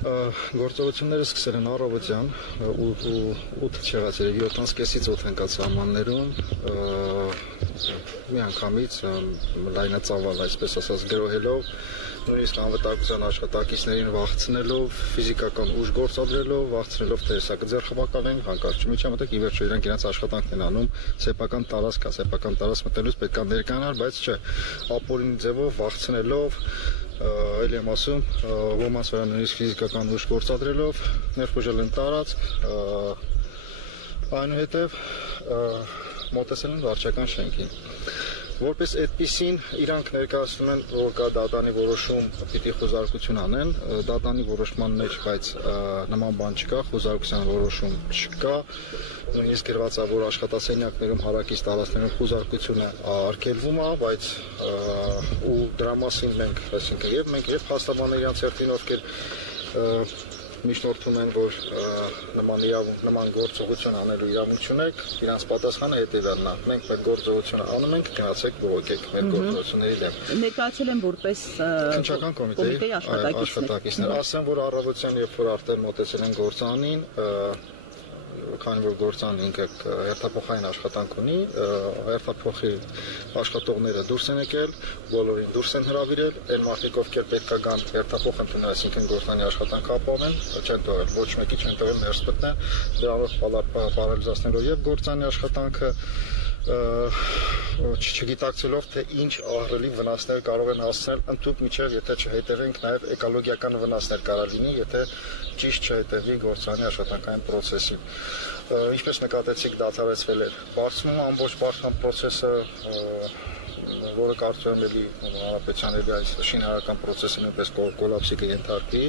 Գործողությունները սկսել են առավոտյան 8 չեղած 7:30-ից 8 ընկած սահմաններում միանգամից լայնածավալ, այսպես ասած, գրոհելով, նույնիսկ անվտանգության աշխատակիցներին վախցնելով, ֆիզիկական ուժ գործադրելով, վախցնելով թե հեսա կձեռքբակալեն, հանկարծ չմիջամտեք, ի վերջո իրենք իրենց աշխատանքն են անում, սեփական տարածք կա, սեփական տարածք մտնելուց պետք է ներկայանալ, բայց չէ, ապօրինի ձևով վախցնելով Էլի եմ ասում, ոմանց վրա նույնիսկ ֆիզիկական ուժ գործադրելով ներխուժել են տարածք, այնուհետև մոտեցել են վարչական շենքին։ Որպես այդպիսին իրանք ներկայացնում են, որ կա դատանի որոշում, պիտի խոզարկություն անեն, դատանի որոշման մեջ, բայց նման բան չկա, խոզարկության որոշում չկա, նույնիսկ գրված է, որ աշխատասենյակներում հարակից տարածքներում խոզարկությունը արգելվում է, բայց ու դրա մասին մենք, այսինքն եւ մենք եւ փաստաբանները իրանց հերթին ովքեր միջնորդում են, որ նման գործողություն անելու իրավունք չունեք, իրանց պատասխանը հետևյալն է, մենք մեր գործողությունը անում ենք, գնացեք բողոքեք մեր գործողությունների դեմ։ Ներկայացել են որպես քննչական կոմիտեի աշխատակիցներ, ասեմ, որ առավոտյան, երբ որ արդեն մոտեցել են գործանին, քանի որ գործանը ինքը հերթափոխային աշխատանք ունի, հերթափոխի աշխատողները դուրս են եկել, բոլորին դուրս են հրավիրել, այն մարդիկ, ովքեր պետք է գան հերթափոխ ընդունել, այսինքն գործանի աշխատանքը ապահովեն, չեն թողել, ոչ մեկի չեն թողել ներս մտնել, դրանով պարալիզացնելով եւ գործանի աշխատանքը չգիտակցելով, թե ինչ ահռելի վնասներ կարող են հասնել ընդհանուր միջև, եթե չհետևենք նաև էկոլոգիական վնասներ կարող լինի, եթե ճիշտ չհետևի գործանի աշխատանքային process-ին։ Ինչպես նկատեցիք, դադարեցվել էր բարձրացումը, ամբողջ բարձրացման process-ը, որը կարծում եմ էլի հանրապետության էլի այս շինարարական process-ը նույնպես կոլապսի կենթարկվի։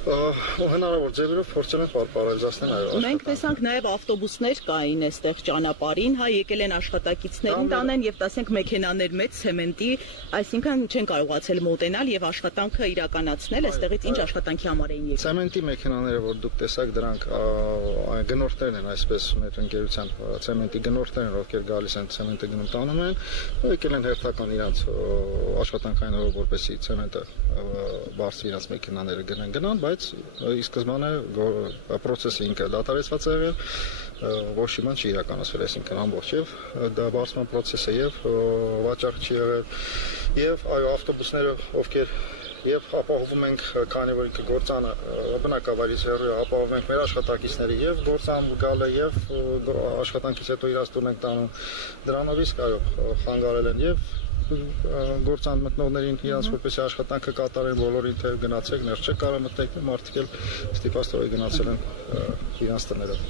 Հնարավոր ձևերով փորձել են պարալիզացնել այո։ Մենք տեսանք նաև ավտոբուսներ կային այստեղ ճանապարհին, հա եկել են աշխատակիցներին տանեն եւ տասենք մեքենաներ մեծ ցեմենտի, այսինքն չեն կարողացել մոտենալ եւ աշխատանքը իրականացնել, այստեղից ինչ աշխատանքի համար էին եկել։ Ցեմենտի մեքենաները, որ դուք տեսաք, դրանք գնորդներն են, այսպես մեր ընկերության ցեմենտի գնորդներն, ովքեր գալիս են ցեմենտը գնում տանում են, եկել են հերթական իրանց աշխատանքային օրը, որպեսզի ցեմենտը բարձր իրանց մեքենաները գնան, բայց ի սկզբանե process-ը ինքը դադարեցված է եղել, ոչ մի բան չի իրականացվել, այսինքն ամբողջ եւ դա բարձրացման process-ը եւ վաճառք չի եղել եւ այո ավտոբուսները ովքեր եւ ապահովում ենք, քանի որ գործանը բնակավայրից հեռու ապահովում ենք մեր աշխատակիցների եւ գործան գալը եւ աշխատանքից հետո իրաց տուն ենք տանում, դրանով իսկ այո խանգարել են եւ գործան մտնողներին իրանց որպեսզի աշխատանքը կատարեն, բոլորին թե գնացեք, ներս չեք կարող մտնեք, մարդիկ էլ ստիպված տորի գնացել են իրանց տներով։